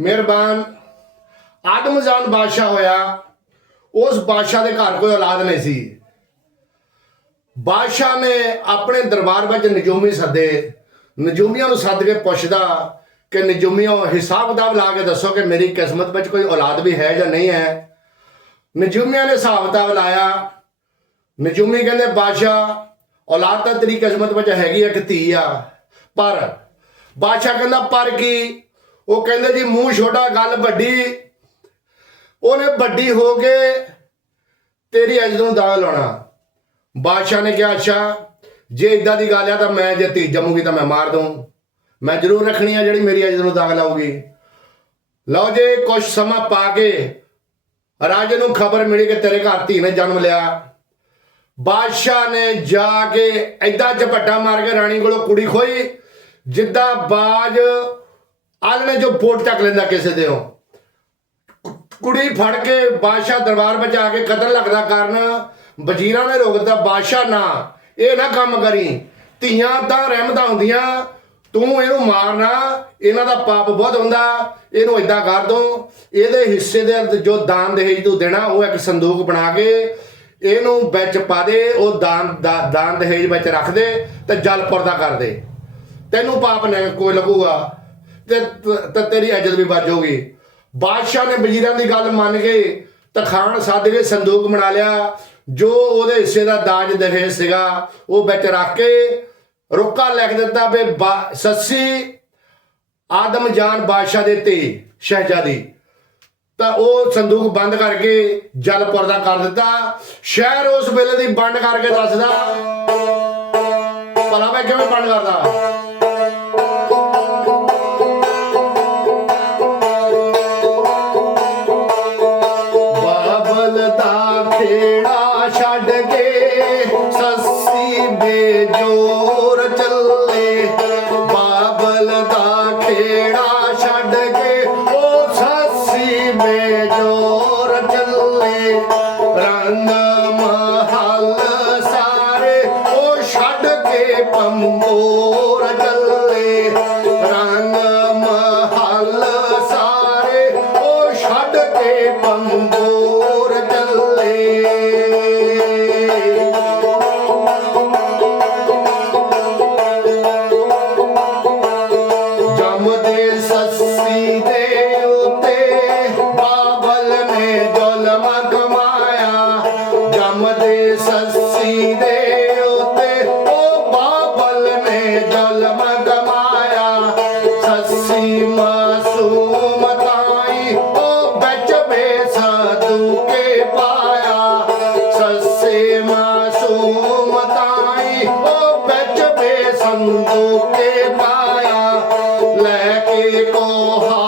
ਮਿਹਰਬਾਨ। ਆਦਮਜ਼ਾਨ ਬਾਦਸ਼ਾਹ ਹੋਇਆ। ਉਸ ਬਾਦਸ਼ਾਹ ਦੇ ਘਰ ਕੋਈ ਔਲਾਦ ਨਹੀਂ ਸੀ। ਬਾਦਸ਼ਾਹ ਨੇ ਆਪਣੇ ਦਰਬਾਰ ਵਿੱਚ ਨਜੂਮੀ ਸੱਦੇ। ਨਜੂਮੀਆਂ ਨੂੰ ਸੱਦ ਕੇ ਪੁੱਛਦਾ ਕਿ ਨਜੂਮੀਓ ਹਿਸਾਬ ਕਿਤਾਬ ਲਾ ਕੇ ਦੱਸੋ ਕਿ ਮੇਰੀ ਕਿਸਮਤ ਵਿੱਚ ਕੋਈ ਔਲਾਦ ਵੀ ਹੈ ਜਾਂ ਨਹੀਂ ਹੈ। ਨਜੂਮੀਆਂ ਨੇ ਹਿਸਾਬ ਕਿਤਾਬ ਲਾਇਆ। ਨਜੂਮੀ ਕਹਿੰਦੇ ਬਾਦਸ਼ਾਹ ਔਲਾਦ ਤਾਂ ਤੇਰੀ ਕਿਸਮਤ ਵਿੱਚ ਹੈਗੀ ਆ, ਇੱਕ ਧੀ ਆ। ਪਰ ਬਾਦਸ਼ਾਹ ਕਹਿੰਦਾ ਪਰ ਕੀ? ਉਹ ਕਹਿੰਦੇ ਜੀ ਮੂੰਹ ਛੋਟਾ, ਗੱਲ ਵੱਡੀ। ਉਹਨੇ ਵੱਡੀ ਹੋ ਕੇ ਤੇਰੀ ਅੱਜ ਨੂੰ ਦਾਗ ਲਾਉਣਾ। ਬਾਦਸ਼ਾਹ ਨੇ ਕਿਹਾ, ਅੱਛਾ, ਜੇ ਇਦਾਂ ਦੀ ਗੱਲ ਆ ਤਾਂ ਮੈਂ ਜੇ ਧੀ ਜੰਮੂਗੀ ਤਾਂ ਮੈਂ ਮਾਰ ਦੂੰ ਮੈਂ ਜ਼ਰੂਰ ਰੱਖਣੀ ਆ ਜਿਹੜੀ ਮੇਰੀ ਅੱਜ ਨੂੰ ਦਾਗ ਲਾਊਗੀ। ਲਓ ਜੇ ਕੁਝ ਸਮਾਂ ਪਾ ਕੇ ਰਾਜੇ ਨੂੰ ਖਬਰ ਮਿਲੀ ਕਿ ਤੇਰੇ ਘਰ ਧੀ ਨੇ ਜਨਮ ਲਿਆ। ਬਾਦਸ਼ਾਹ ਨੇ ਜਾ ਕੇ ਐਦਾਂ ਝਪੱਟਾ ਮਾਰ ਕੇ ਰਾਣੀ ਕੋਲੋਂ ਕੁੜੀ ਖੋਈ ਜਿੱਦਾਂ ਬਾਜ ਆਲਣੇ ਜੋ ਪੋਟ ਚੱਕ ਲੈਂਦਾ ਕਿਸੇ ਦੇ ਉਹ। ਕੁੜੀ ਫੜ ਕੇ ਬਾਦਸ਼ਾਹ ਦਰਬਾਰ ਵਿੱਚ ਆ ਕੇ ਕਤਲ ਲੱਗਦਾ ਕਾਰਨ ਵਜ਼ੀਰਾਂ ਨੇ ਰੋਕ ਦਿੱਤਾ ਬਾਦਸ਼ਾਹ ਨਾ, ਇਹ ਨਾ ਕੰਮ ਕਰੀ। ਧੀਆਂ ਤਾਂ ਰਹਿਮਤਾਂ ਹੁੰਦੀਆਂ, ਤੂੰ ਇਹਨੂੰ ਮਾਰਨਾ, ਇਹਨਾਂ ਦਾ ਪਾਪ ਬਹੁਤ ਹੁੰਦਾ, ਇਹਨੂੰ ਇਦਾਂ ਕਰ ਦੋ। ਇਹਦੇ ਹਿੱਸੇ ਦੇ ਜੋ ਦਾਨ ਦਹੇਜ ਤੂੰ ਦੇਣਾ, ਉਹ ਇੱਕ ਸੰਦੂਕ ਬਣਾ ਕੇ ਇਹਨੂੰ ਵਿੱਚ ਪਾ ਦੇ, ਉਹ ਦਾਨ ਦਾ- ਦਾਨ ਦਹੇਜ ਵਿੱਚ ਰੱਖ ਦੇ ਤੇ ਜਲ ਪਰਦਾ ਕਰ ਦੇ। ਤੈਨੂੰ ਪਾਪ ਨਹੀਂ ਕੋਈ ਲੱਗੂਗਾ। ਤੇ ਤੇ ਤੇਰੀ ਇੱਜ਼ਤ ਵੀ ਬਚ ਜਾਊਗੀ। ਬਾਦਸ਼ਾਹ ਨੇ ਵਜ਼ੀਰਾਂ ਦੀ ਗੱਲ ਮੰਨ ਕੇ ਤਖਾਨ ਸੱਦ ਕੇ ਸੰਦੂਕ ਬਣਾ ਲਿਆ। ਜੋ ਉਹਦੇ ਹਿੱਸੇ ਦਾ ਦਾਜ ਦਹੇਜ ਸੀਗਾ, ਉਹ ਵਿੱਚ ਰੱਖ ਕੇ ਰੁਕਾ ਲਿਖ ਦਿੱਤਾ ਵੀ ਸੱਸੀ ਆਦਮ ਜਾਨ ਬਾਦਸ਼ਾਹ ਦੇ ਤੇ ਸ਼ਹਿਜ਼ਾਦੀ। ਤਾਂ ਉਹ ਸੰਦੂਕ ਬੰਦ ਕਰਕੇ ਜਲ ਪਰਦਾ ਕਰ ਦਿੱਤਾ। ਸ਼ਹਿਰ ਉਸ ਵੇਲੇ ਦੀ ਬੰਦ ਕਰਕੇ ਦੱਸਦਾ, ਭਲਾ ਮੈਂ ਕਿਵੇਂ ਬੰਦ ਕਰਦਾ? ਖੇੜਾ ਜ਼ੁਲਮ ਕਮਾਇਆ ਜੰਮਦੇ ਸੱਸੀ ਦੇ ਉਤੇ, ਉਹ ਬਾਬਲ ਨੇ ਜ਼ੁਲਮ ਕਮਾਇਆ ਸੱਸੀ ਮਾਸੂਮ ਤਾਈ, ਉਹ ਵਿੱਚ ਬੇਸਾਦੂ ਕੇ ਪਾਇਆ। ਸੱਸੇ ਮਾਸੂਮ ਤਾਈ, ਉਹ ਵਿੱਚ ਬੇਸੰਦੂ ਕੇ ਪਾਇਆ। ਲੈ ਕੇ ਕੋਹਾਰ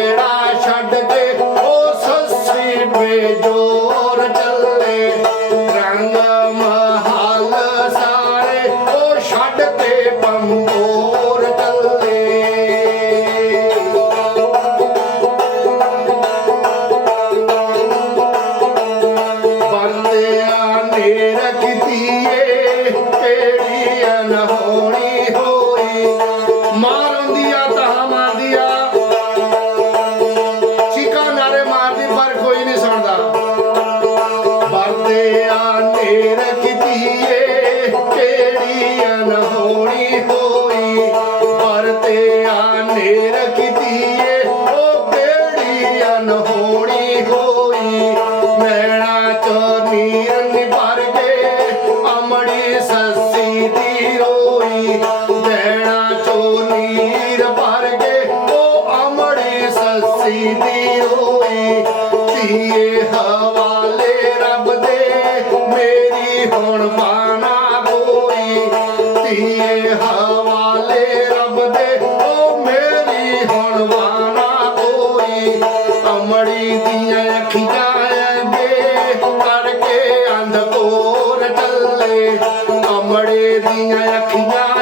ਦਾ ਛੱਡ ਕੇ ਉਹ ਸੱਸੀ ਬੇਜੋਰ ਚੱਲੇ? ਰੰਗ ਮਹਲ ਸਾਰੇ ਉਹ ਛੱਡ ਕੇ ਬੰਬੋਰ ਚੱਲੇ। ਬੰਦਿਆਂ ਨੇ ਰਖਤੀਏ ਹਵਾਲੇ ਰੱਬ ਦੇ, ਮੇਰੀ ਹੁਣ ਮਾਨਾ ਕੋਈ ਹਵਾਲੇ ਰੱਬ ਦੇ, ਓ ਹੁਣ ਮਾਨਾ ਕੋਈ ਅਮੜੀ ਦੀਆਂ ਅੱਖੀਆਂ ਐਂਦੇ, ਕਰਕੇ ਅੰਧਕੋਰ ਟੱਲੇ ਅਮੜੇ ਦੀਆਂ ਅੱਖੀਆਂ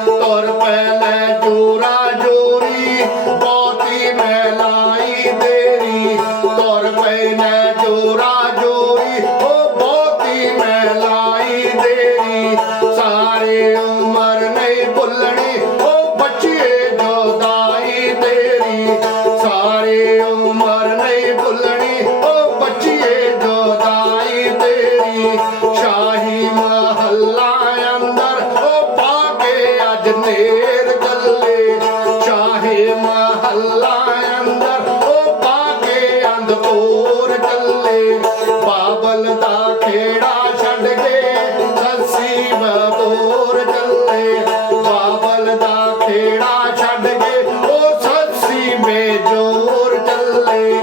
ਬੱਲਾ ਅੰਦਰ, ਉਹ ਪਾ ਕੇ ਅੰਦਪੂਰ ਚੱਲੇ। ਬਾਬਲ ਦਾ ਖੇੜਾ ਛੱਡ ਕੇ ਸੱਸੀ ਬਪੂਰ ਚੱਲੇ। ਬਾਬਲ ਦਾ ਖੇੜਾ ਛੱਡ ਕੇ ਉਹ ਸੱਸੀ ਬੇਜੋਰ ਚੱਲੇ।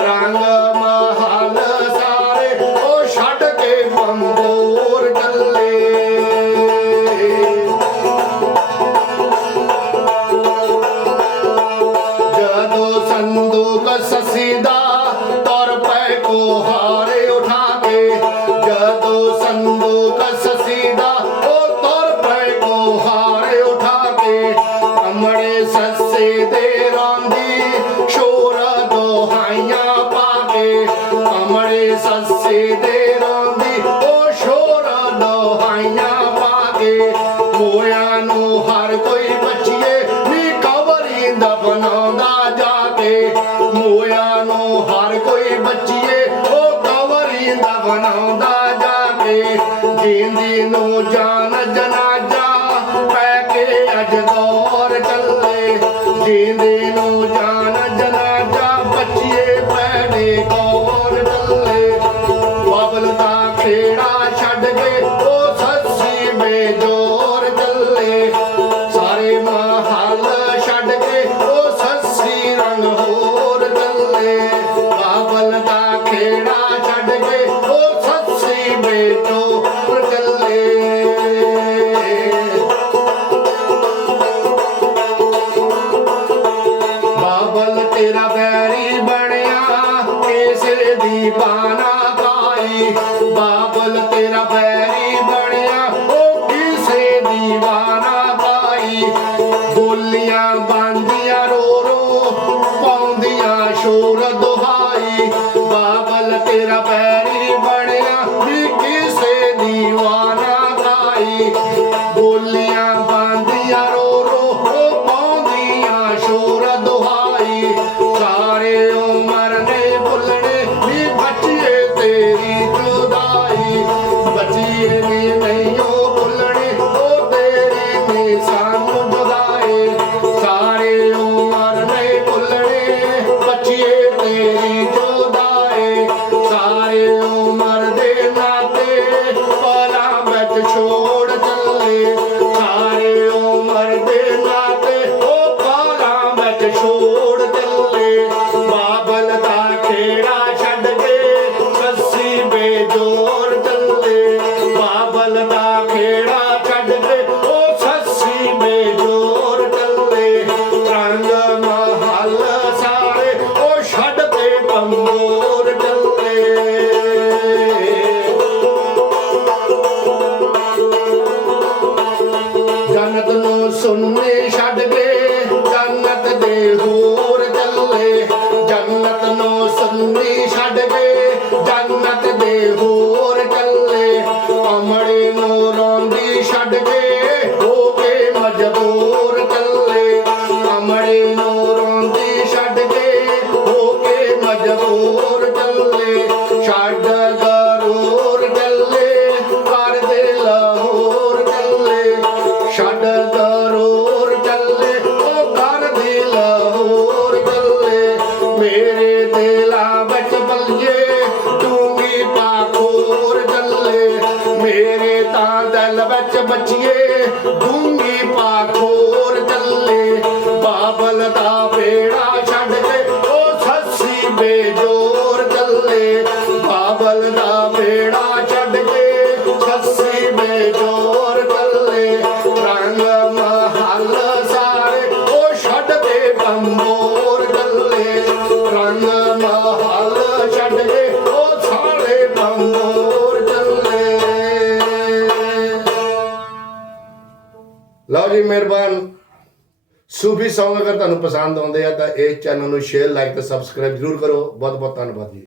ਰੰਗ ਮਹਾਲ ਸਾਰੇ ਉਹ ਛੱਡ ਕੇ ਬੰਦੋ ਬੱਚੀਏ, ਉਹ ਕਵਰੀ ਦਾ ਬਣਾਉਂਦਾ ਜਾ ਕੇ। ਜਿੰਦੀ ਨੂੰ ਜਾਨ ਜਨਾਜਾ ਪੈ ਕੇ ਅੱਜ ਦੌਰ ਚੱਲੇ। ਜਿੰਦੀ ਨੂੰ ਤੇਰਾ ਬੈਰੀ ਬਣਿਆ ਇਸ ਦੀ ਬਾਣਾ son nuevo. ਗੱਲ ਵਿੱਚ ਬੱਚੀਏ ਡੂੰਗੀ ਪਾਖੋ ਮਿਹਰਬਾਨ। ਸੂਫੀ ਸੌਂਗ ਅਗਰ ਤੁਹਾਨੂੰ ਪਸੰਦ ਆਉਂਦੇ ਆ ਤਾਂ ਇਸ ਚੈਨਲ ਨੂੰ ਸ਼ੇਅਰ ਲਾਈਕ ਤੇ ਸਬਸਕ੍ਰਾਈਬ ਜ਼ਰੂਰ ਕਰੋ। ਬਹੁਤ ਬਹੁਤ ਧੰਨਵਾਦ ਜੀ।